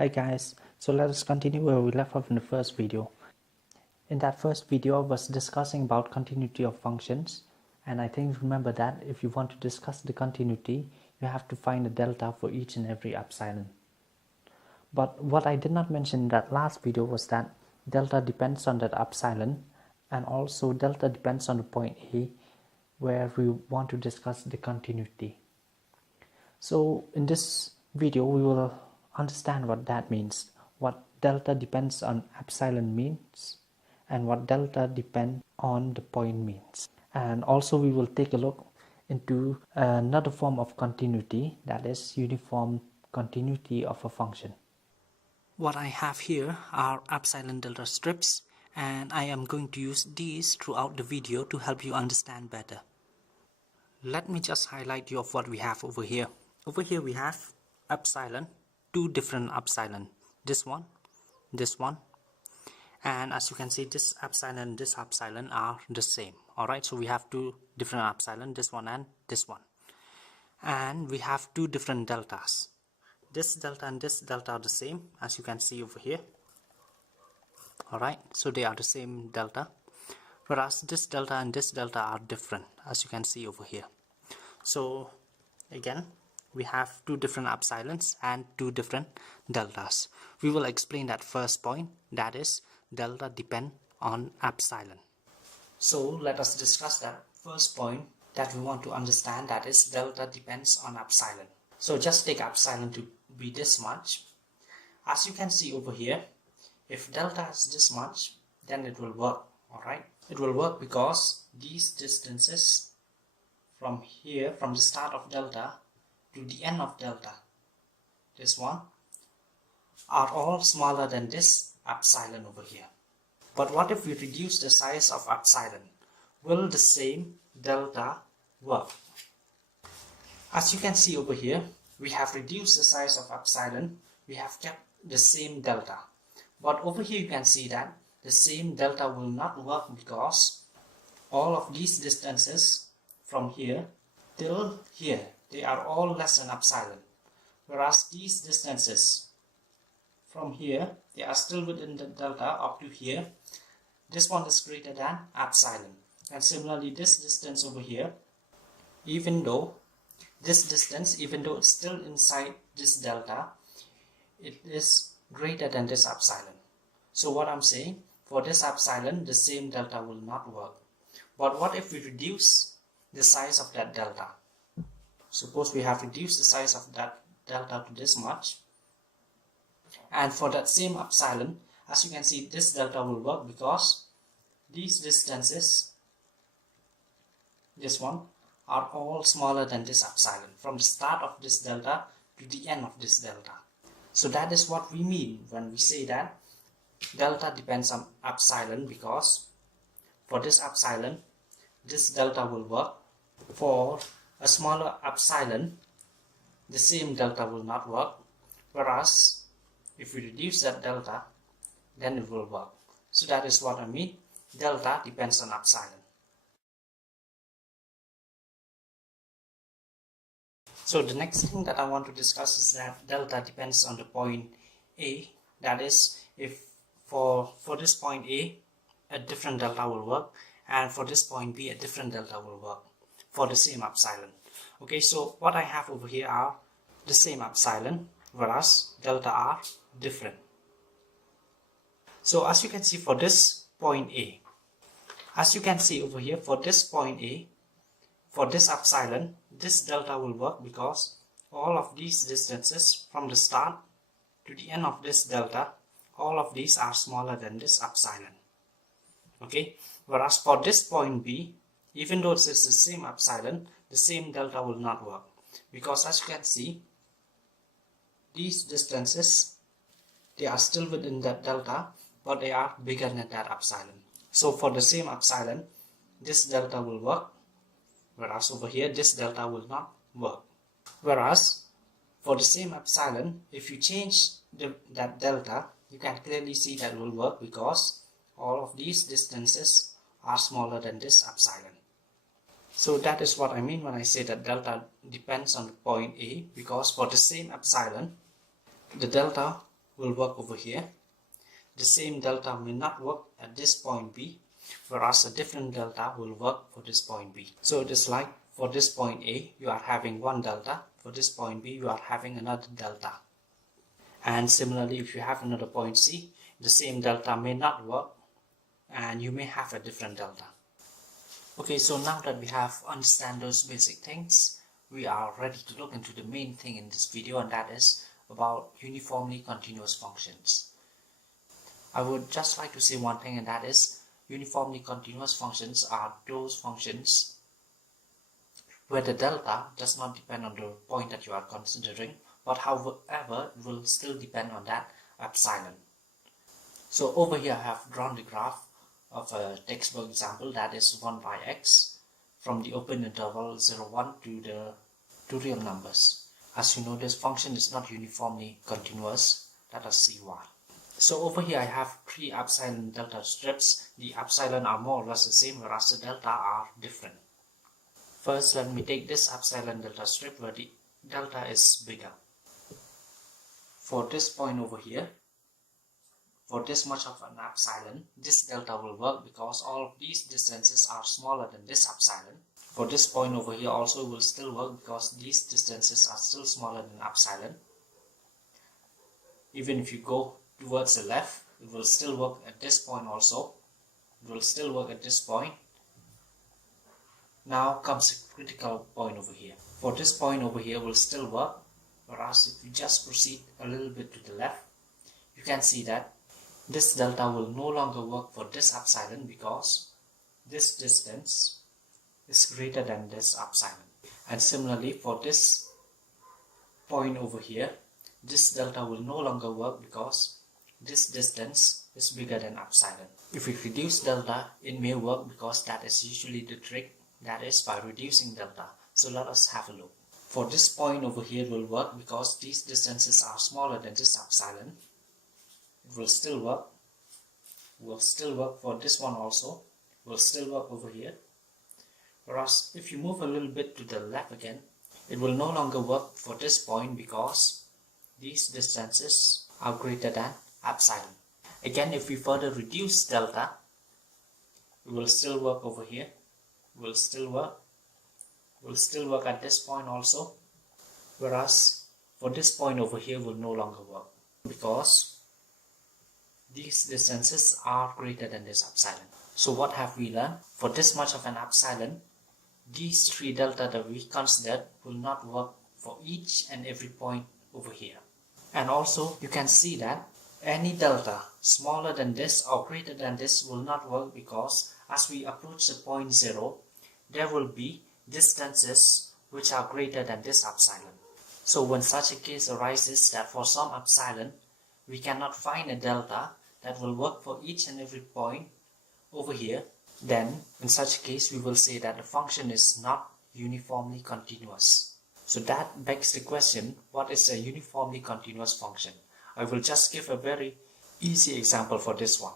Hi guys, so let us continue where we left off in the first video. In that first video I was discussing about continuity of functions, and I think remember that if you want to discuss the continuity you have to find a delta for each and every epsilon. But what I did not mention in that last video was that delta depends on that epsilon, and also delta depends on the point A where we want to discuss the continuity. So in this video we will understand what that means, what delta depends on epsilon means, and what delta depends on the point means. And also we will take a look into another form of continuity, that is uniform continuity of a function. What I have here are epsilon delta strips, and I am going to use these throughout the video to help you understand better. Let me just highlight you of what we have over here. Over here we have epsilon, two different epsilon, this one, and as you can see this epsilon and this epsilon are the same. Alright, so we have two different epsilon, this one and this one, and we have two different deltas. This delta and this delta are the same, as you can see over here. Alright, so they are the same delta, whereas this delta and this delta are different, as you can see over here. So again we have two different epsilons and two different deltas. We will explain that first point, that is delta depend on epsilon. So let us discuss that first point that we want to understand, that is delta depends on epsilon. So just take epsilon to be this much. As you can see over here, if delta is this much, then it will work. Alright, it will work because these distances from here, from the start of delta to the end of delta, this one, are all smaller than this epsilon over here. But what if we reduce the size of epsilon? Will the same delta work? As you can see over here, we have reduced the size of epsilon, we have kept the same delta. But over here you can see that the same delta will not work because all of these distances from here till here, they are all less than epsilon, whereas these distances from here, they are still within the delta up to here. This one is greater than epsilon, and similarly this distance over here, even though it's still inside this delta, it is greater than this epsilon. So what I'm saying, for this epsilon the same delta will not work. But what if we reduce the size of that delta? Suppose we have reduced the size of that delta to this much, and for that same epsilon, as you can see, this delta will work because these distances, this one, are all smaller than this epsilon, from the start of this delta to the end of this delta. So that is what we mean when we say that delta depends on epsilon, because for this epsilon, this delta will work. For a smaller epsilon, the same delta will not work, whereas if we reduce that delta, then it will work. So that is what I mean, delta depends on epsilon. So the next thing that I want to discuss is that delta depends on the point A. That is, if for this point A, a different delta will work, and for this point B, a different delta will work for the same epsilon. Okay, so what I have over here are the same epsilon, whereas delta are different. So as you can see for this point A, as you can see over here, for this point A, for this epsilon, this delta will work because all of these distances from the start to the end of this delta, all of these are smaller than this epsilon. Okay, whereas for this point B, even though it is the same epsilon, the same delta will not work because as you can see, these distances, they are still within that delta, but they are bigger than that epsilon. So for the same epsilon, this delta will work, whereas over here this delta will not work. Whereas for the same epsilon, if you change that delta, you can clearly see that will work because all of these distances are smaller than this epsilon. So that is what I mean when I say that delta depends on the point A, because for the same epsilon, the delta will work over here, the same delta may not work at this point B, whereas a different delta will work for this point B. So it is like for this point A, you are having one delta. For this point B, you are having another delta. And similarly, if you have another point C, the same delta may not work and you may have a different delta. Okay, so now that we have understand those basic things, we are ready to look into the main thing in this video, and that is about uniformly continuous functions. I would just like to say one thing, and that is uniformly continuous functions are those functions where the delta does not depend on the point that you are considering, but however it will still depend on that epsilon. So over here I have drawn the graph of a textbook example, that is 1 by x from the open interval 0,1 to real numbers. As you know, this function is not uniformly continuous. Let us see why. So over here I have 3 epsilon delta strips. The epsilon are more or less the same, whereas the delta are different. First, let me take this epsilon delta strip where the delta is bigger. For this point over here, for this much of an epsilon, this delta will work because all of these distances are smaller than this epsilon. For this point over here also will still work because these distances are still smaller than epsilon. Even if you go towards the left, it will still work at this point also. It will still work at this point. Now comes a critical point over here. For this point over here will still work, whereas if you just proceed a little bit to the left, you can see that this delta will no longer work for this epsilon because this distance is greater than this epsilon. And similarly for this point over here, this delta will no longer work because this distance is bigger than epsilon. If we reduce delta, it may work because that is usually the trick, that is by reducing delta. So let us have a look. For this point over here will work because these distances are smaller than this epsilon. It will still work. Will still work for this one also. Will still work over here. Whereas if you move a little bit to the left again, it will no longer work for this point because these distances are greater than epsilon. Again, if we further reduce delta, it will still work over here. Will still work. Will still work at this point also. Whereas for this point over here will no longer work because these distances are greater than this epsilon. So what have we learned? For this much of an epsilon, these 3 delta that we considered will not work for each and every point over here. And also you can see that any delta smaller than this or greater than this will not work because as we approach the point 0, there will be distances which are greater than this epsilon. So when such a case arises that for some epsilon we cannot find a delta that will work for each and every point over here, then in such a case we will say that the function is not uniformly continuous. So that begs the question, what is a uniformly continuous function? I will just give a very easy example for this one.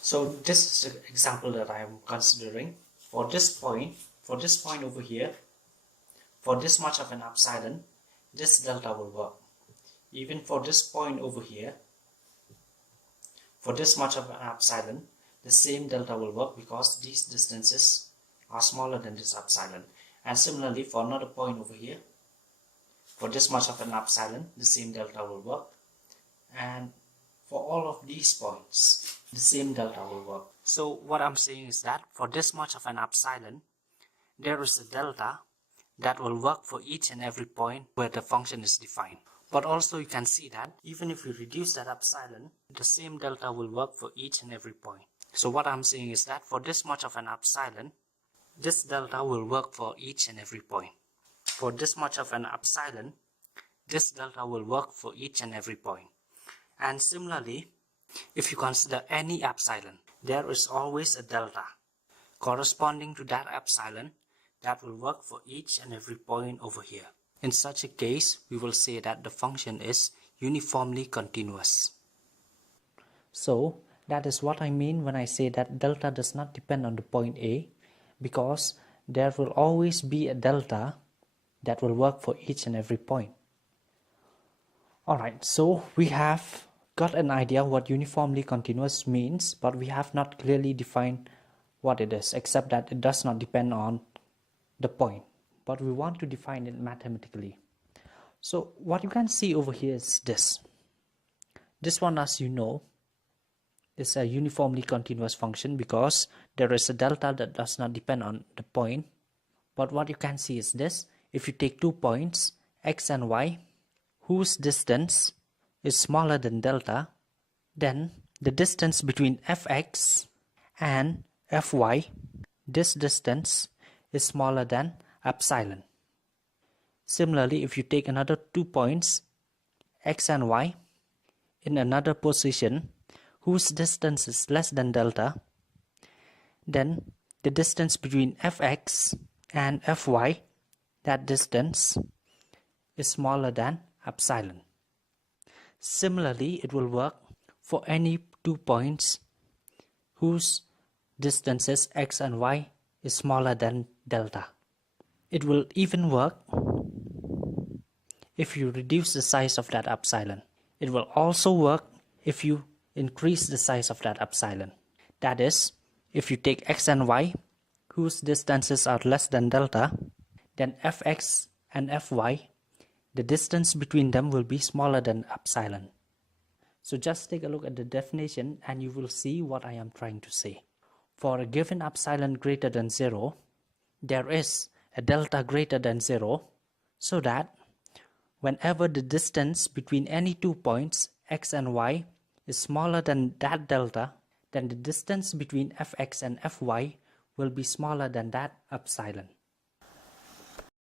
So this is the example that I am considering. For this point over here, for this much of an epsilon, this delta will work. Even for this point over here, for this much of an epsilon, the same delta will work because these distances are smaller than this epsilon. And similarly for another point over here, for this much of an epsilon, the same delta will work. And for all of these points, the same delta will work. So what I'm saying is that for this much of an epsilon, there is a delta that will work for each and every point where the function is defined. But also you can see that even if we reduce that epsilon, the same delta will work for each and every point. So what I'm saying is that for this much of an epsilon, this delta will work for each and every point. For this much of an epsilon, this delta will work for each and every point. And similarly, if you consider any epsilon, there is always a delta corresponding to that epsilon that will work for each and every point over here. In such a case, we will say that the function is uniformly continuous. So that is what I mean when I say that delta does not depend on the point A, because there will always be a delta that will work for each and every point. Alright, so we have got an idea what uniformly continuous means, but we have not clearly defined what it is, except that it does not depend on the point. But we want to define it mathematically. So what you can see over here is this. This one, as you know, is a uniformly continuous function because there is a delta that does not depend on the point. But what you can see is this. If you take 2 points, x and y, whose distance is smaller than delta, then the distance between fx and fy, this distance is smaller than epsilon. Similarly, if you take another 2 points, x and y, in another position whose distance is less than delta, then the distance between fx and fy, that distance is smaller than epsilon. Similarly, it will work for any 2 points whose distances x and y is smaller than delta. It will even work if you reduce the size of that epsilon. It will also work if you increase the size of that epsilon. That is, if you take x and y whose distances are less than delta, then fx and fy, the distance between them will be smaller than epsilon. So just take a look at the definition and you will see what I am trying to say. For a given epsilon greater than 0, there is a delta greater than 0, so that whenever the distance between any 2 points, x and y, is smaller than that delta, then the distance between fx and fy will be smaller than that epsilon.